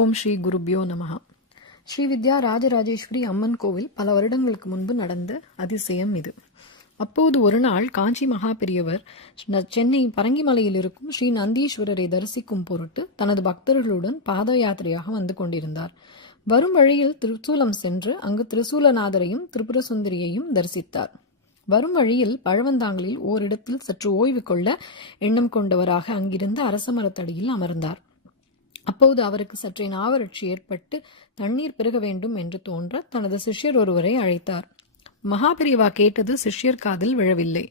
ஓம் ஸ்ரீ குருப்யோ நமஹா. ஸ்ரீ வித்யா ராஜராஜேஸ்வரி அம்மன் கோவில் பல வருடங்களுக்கு முன்பு நடந்த அதிசயம் இது. அப்போது ஒரு நாள் காஞ்சி மகா பெரியவர் சென்னை பரங்கிமலையில் இருக்கும் ஸ்ரீ நந்தீஸ்வரரை தரிசிக்கும் பொருட்டு தனது பக்தர்களுடன் பாத யாத்திரையாக வந்து கொண்டிருந்தார். வரும் வழியில் திருச்சூலம் சென்று அங்கு திரிசூலநாதரையும் திரிபுர சுந்தரியையும் தரிசித்தார். வரும் வழியில் பழவந்தாங்கலில் ஓரிடத்தில் சற்று ஓய்வு கொள்ள எண்ணம் கொண்டவராக அங்கிருந்த அரச மரத்தடியில் அமர்ந்தார். அப்போது அவருக்கு சற்றே நாவறட்சி ஏற்பட்டு தண்ணீர் பெருக வேண்டும் என்று தோன்ற தனது சிஷ்யர் ஒருவரை அழைத்தார். மகாபெரிவா கேட்டது சிஷ்யர் காதில் விழவில்லை.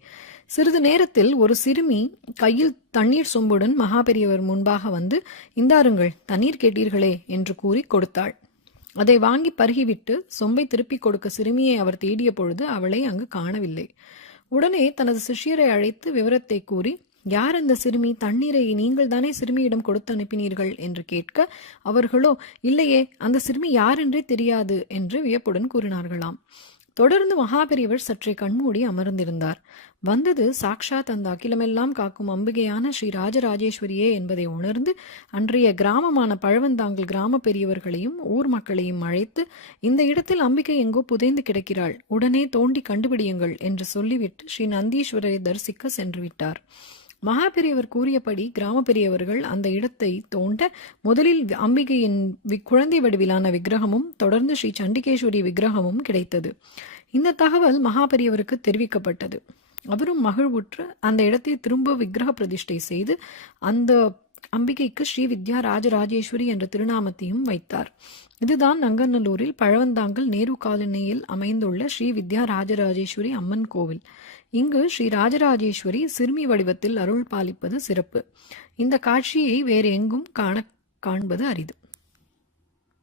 சிறிது நேரத்தில் ஒரு சிறுமி கையில் தண்ணீர் சொம்புடன் மகாபெரியவர் முன்பாக வந்து, இந்தாருங்கள், தண்ணீர் கேட்டீர்களே என்று கூறி கொடுத்தாள். அதை வாங்கி பருகிவிட்டு சொம்பை திருப்பிக் கொடுக்க சிறுமியை அவர் தேடிய பொழுது அவளை அங்கு காணவில்லை. உடனே தனது சிஷ்யரை அழைத்து விவரத்தை கூறி, யார் அந்த சிறுமி? தண்ணீரை நீங்கள் தானே சிறுமியிடம் கொடுத்து அனுப்பினீர்கள் என்று கேட்க, அவர்களோ இல்லையே, அந்த சிறுமி யாரென்றே தெரியாது என்று வியப்புடன் கூறினார்களாம். தொடர்ந்து மகாபெரியவர் சற்றே கண்மூடி அமர்ந்திருந்தார். வந்தது சாக்ஷாத் அந்த அகிலமெல்லாம் காக்கும் அம்பிகையான ஸ்ரீ ராஜராஜேஸ்வரியே என்பதை உணர்ந்து அன்றைய கிராமமான பழவந்தாங்கல் கிராம பெரியவர்களையும் ஊர் மக்களையும் அழைத்து, இந்த இடத்தில் அம்பிகை எங்கோ புதைந்து கிடக்கிறாள், உடனே தோண்டி கண்டுபிடியுங்கள் என்று சொல்லிவிட்டு ஸ்ரீ நந்தீஸ்வரரை தரிசிக்க சென்று விட்டார். மகாபெரியவர் கூறியபடி கிராம பெரியவர்கள் அந்த இடத்தை தோண்ட முதலில் அம்பிகையின் குழந்தை வடிவிலான விக்கிரகமும் தொடர்ந்து ஸ்ரீ சண்டிகேஸ்வரி விக்கிரகமும் கிடைத்தது. இந்த தகவல் மகாபெரியவருக்கு தெரிவிக்கப்பட்டது. அவரும் மகிழ்வுற்று அந்த இடத்தை திரும்ப விக்கிரக பிரதிஷ்டை செய்து அந்த அம்பிகைக்கு ஸ்ரீ வித்யா ராஜராஜேஸ்வரி என்ற திருநாமத்தையும் வைத்தார். இதுதான் நங்கநல்லூரில் பழவந்தாங்கல் நேரு காலனியில் அமைந்துள்ள ஸ்ரீ வித்யா ராஜராஜேஸ்வரி அம்மன் கோவில். இங்கு ஸ்ரீ ராஜராஜேஸ்வரி சிறுமி வடிவத்தில் அருள் பாலிப்பது சிறப்பு. இந்த காட்சியை வேறு எங்கும் காண்பது அரிது.